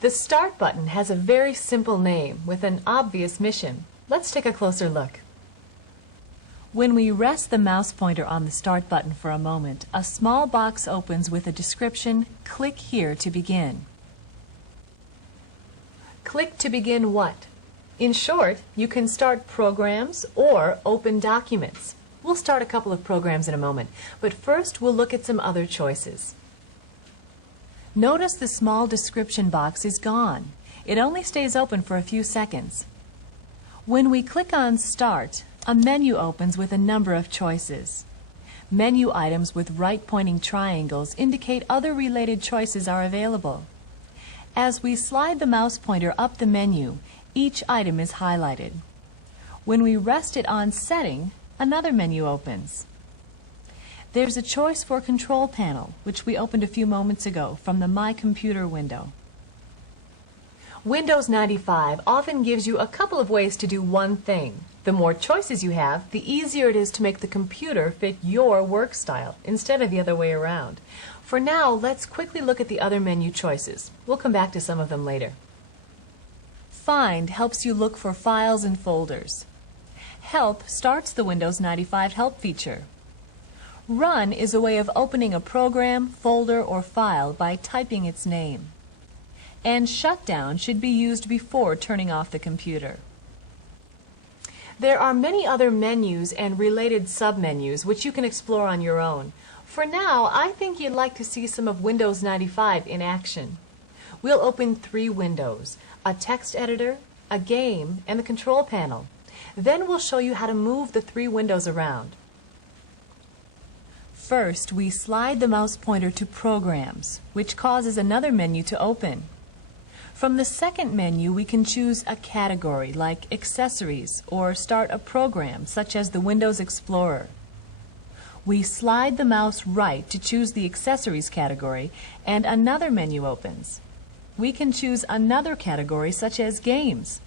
The Start button has a very simple name with an obvious mission. Let's take a closer look. When we rest the mouse pointer on the Start button for a moment, a small box opens with a description, "Click here to begin." Click to begin what? In short, you can start programs or open documents. We'll start a couple of programs in a moment, but first we'll look at some other choices. Notice the small description box is gone. It only stays open for a few seconds. When we click on Start, a menu opens with a number of choices. Menu items with right-pointing triangles indicate other related choices are available. As we slide the mouse pointer up the menu, each item is highlighted. When we rest it on Setting, another menu opens. There's a choice for Control Panel, which we opened a few moments ago from the My Computer window. Windows 95 often gives you a couple of ways to do one thing. The more choices you have, the easier it is to make the computer fit your work style instead of the other way around. For now, let's quickly look at the other menu choices. We'll come back to some of them later. Find helps you look for files and folders. Help starts the Windows 95 Help feature. Run is a way of opening a program, folder, or file by typing its name. And Shutdown should be used before turning off the computer. There are many other menus and related submenus which you can explore on your own. For now, I think you'd like to see some of Windows 95 in action. We'll open 3 windows, a text editor, a game, and the control panel. Then we'll show you how to move the 3 windows around. First, we slide the mouse pointer to Programs, which causes another menu to open. From the second menu, we can choose a category like Accessories or start a program such as the Windows Explorer. We slide the mouse right to choose the Accessories category and another menu opens. We can choose another category such as Games.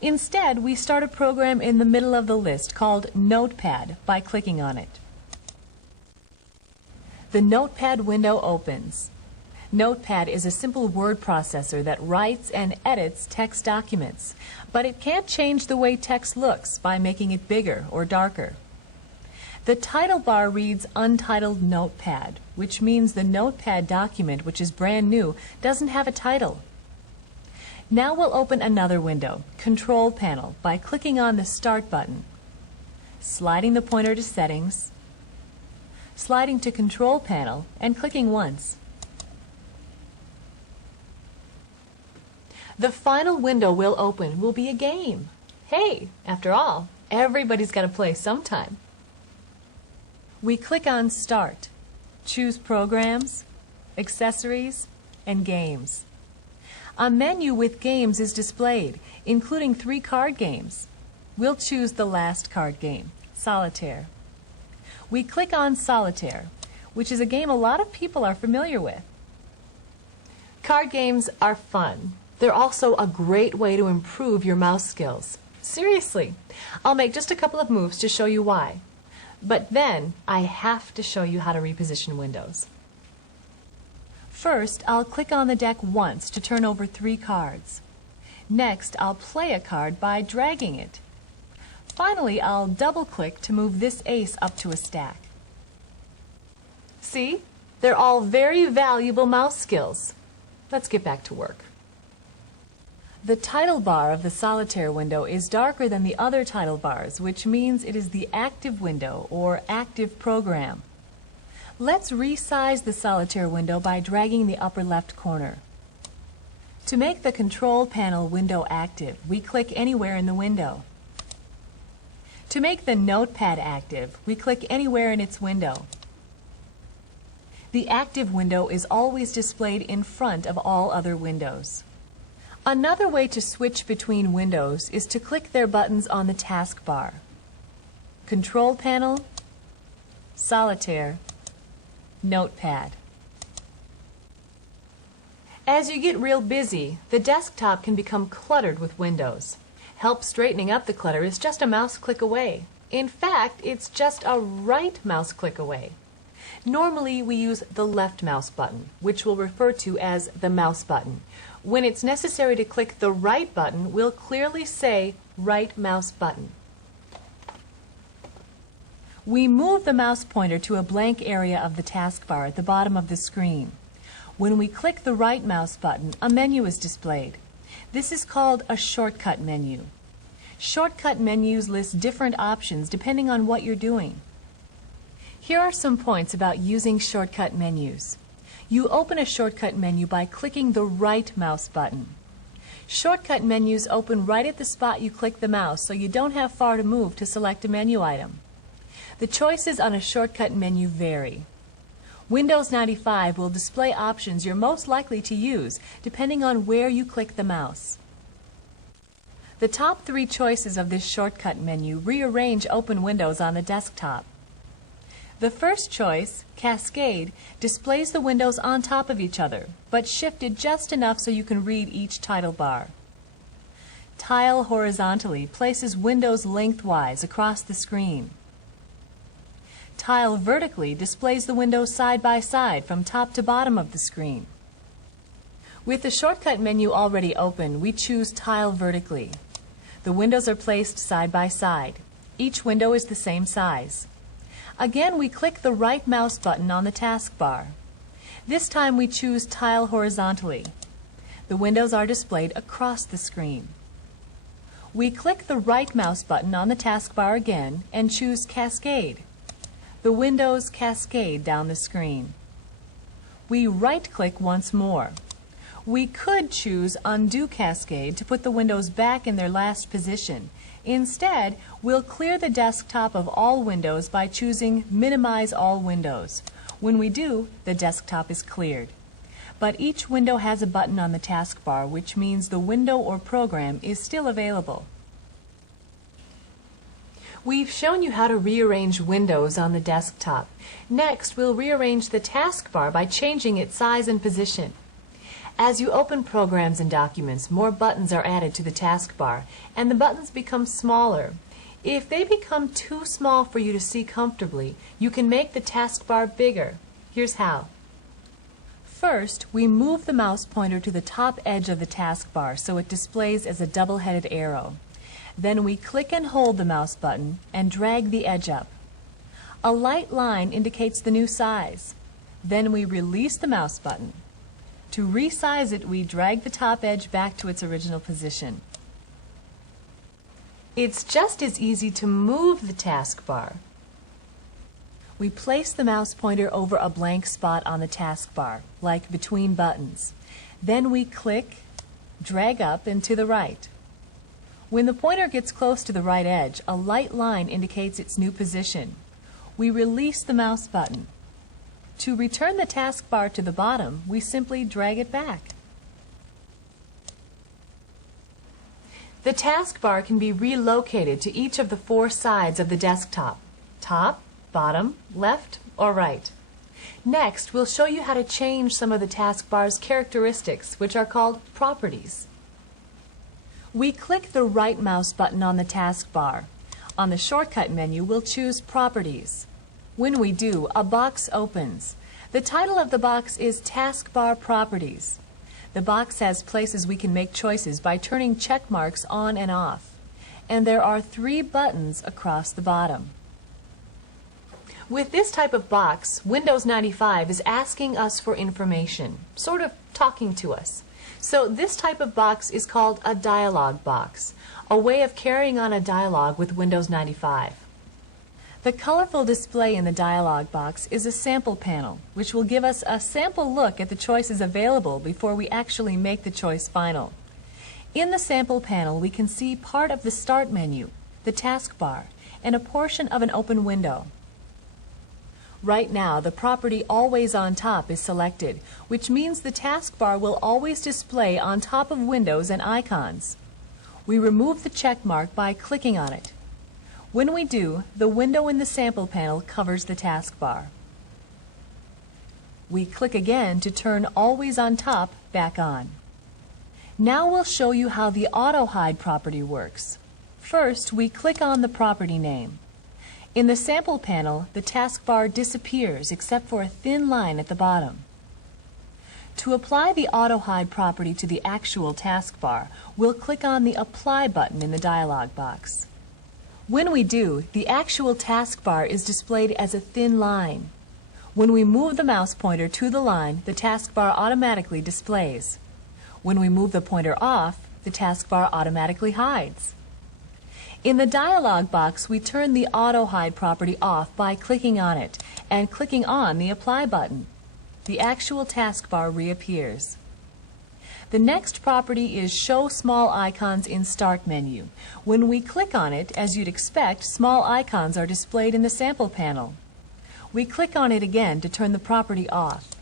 Instead, we start a program in the middle of the list called Notepad by clicking on it. The Notepad window opens. Notepad is a simple word processor that writes and edits text documents, but it can't change the way text looks by making it bigger or darker. The title bar reads Untitled Notepad, which means the Notepad document, which is brand new, doesn't have a title. Now we'll open another window, Control Panel, by clicking on the Start button, sliding the pointer to Settings, sliding to Control Panel, and clicking once. The final window we'll open will be a game. Hey, after all, everybody's got to play sometime. We click on Start, choose Programs, Accessories, and Games. A menu with games is displayed, including 3 card games. We'll choose the last card game, Solitaire. We click on Solitaire, which is a game a lot of people are familiar with. Card games are fun. They're also a great way to improve your mouse skills. Seriously, I'll make just a couple of moves to show you why. But then I have to show you how to reposition windows. First, I'll click on the deck once to turn over 3 cards. Next, I'll play a card by dragging it. Finally, I'll double-click to move this ace up to a stack. See? They're all very valuable mouse skills. Let's get back to work. The title bar of the Solitaire window is darker than the other title bars, which means it is the active window or active program. Let's resize the Solitaire window by dragging the upper left corner. To make the Control Panel window active, we click anywhere in the window. To make the Notepad active, we click anywhere in its window. The active window is always displayed in front of all other windows. Another way to switch between windows is to click their buttons on the taskbar. Control Panel, Solitaire, Notepad. As you get real busy, the desktop can become cluttered with windows. Help straightening up the clutter is just a mouse click away. In fact, it's just a right mouse click away. Normally we use the left mouse button, which we'll refer to as the mouse button. When it's necessary to click the right button, we'll clearly say right mouse button. We move the mouse pointer to a blank area of the taskbar at the bottom of the screen. When we click the right mouse button, a menu is displayed. This is called a shortcut menu. Shortcut menus list different options depending on what you're doing. Here are some points about using shortcut menus. You open a shortcut menu by clicking the right mouse button. Shortcut menus open right at the spot you click the mouse, so you don't have far to move to select a menu item. The choices on a shortcut menu vary. Windows 95 will display options you're most likely to use depending on where you click the mouse. The top 3 choices of this shortcut menu rearrange open windows on the desktop. The first choice, Cascade, displays the windows on top of each other, but shifted just enough so you can read each title bar. Tile horizontally places windows lengthwise across the screen. Tile vertically displays the windows side by side from top to bottom of the screen. With the shortcut menu already open, we choose Tile vertically. The windows are placed side by side. Each window is the same size. Again, we click the right mouse button on the taskbar. This time we choose Tile horizontally. The windows are displayed across the screen. We click the right mouse button on the taskbar again and choose Cascade. The windows cascade down the screen. We right-click once more. We could choose Undo Cascade to put the windows back in their last position. Instead, we'll clear the desktop of all windows by choosing Minimize All Windows. When we do, the desktop is cleared. But each window has a button on the taskbar, which means the window or program is still available. We've shown you how to rearrange windows on the desktop. Next, we'll rearrange the taskbar by changing its size and position. As you open programs and documents, more buttons are added to the taskbar, and the buttons become smaller. If they become too small for you to see comfortably, you can make the taskbar bigger. Here's how. First, we move the mouse pointer to the top edge of the taskbar so it displays as a double-headed arrow. Then we click and hold the mouse button and drag the edge up. A light line indicates the new size. Then we release the mouse button. To resize it, we drag the top edge back to its original position. It's just as easy to move the taskbar. We place the mouse pointer over a blank spot on the taskbar, like between buttons. Then we click, drag up and to the right. When the pointer gets close to the right edge, a light line indicates its new position. We release the mouse button. To return the taskbar to the bottom, we simply drag it back. The taskbar can be relocated to each of the 4 sides of the desktop: top, bottom, left, or right. Next, we'll show you how to change some of the taskbar's characteristics, which are called properties. We click the right mouse button on the taskbar. On the shortcut menu, we'll choose Properties. When we do, a box opens. The title of the box is Taskbar Properties. The box has places we can make choices by turning check marks on and off. And there are 3 buttons across the bottom. With this type of box, Windows 95 is asking us for information, sort of talking to us. So this type of box is called a dialog box, a way of carrying on a dialogue with Windows 95. The colorful display in the dialog box is a sample panel, which will give us a sample look at the choices available before we actually make the choice final. In the sample panel, we can see part of the Start menu, the taskbar, and a portion of an open window. Right now, the property Always on Top is selected, which means the taskbar will always display on top of windows and icons. We remove the check mark by clicking on it. When we do, the window in the sample panel covers the taskbar. We click again to turn Always on Top back on. Now we'll show you how the Auto Hide property works. First, we click on the property name. In the sample panel, the taskbar disappears except for a thin line at the bottom. To apply the Auto Hide property to the actual taskbar, we'll click on the Apply button in the dialog box. When we do, the actual taskbar is displayed as a thin line. When we move the mouse pointer to the line, the taskbar automatically displays. When we move the pointer off, the taskbar automatically hides. In the dialog box, we turn the Auto Hide property off by clicking on it and clicking on the Apply button. The actual taskbar reappears. The next property is Show Small Icons in Start menu. When we click on it, as you'd expect, small icons are displayed in the sample panel. We click on it again to turn the property off.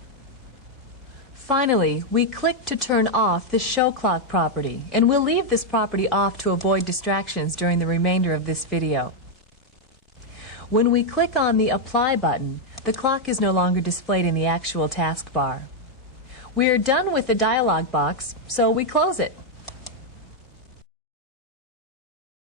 Finally, we click to turn off the Show Clock property, and we'll leave this property off to avoid distractions during the remainder of this video. When we click on the Apply button, the clock is no longer displayed in the actual taskbar. We are done with the dialog box, so we close it.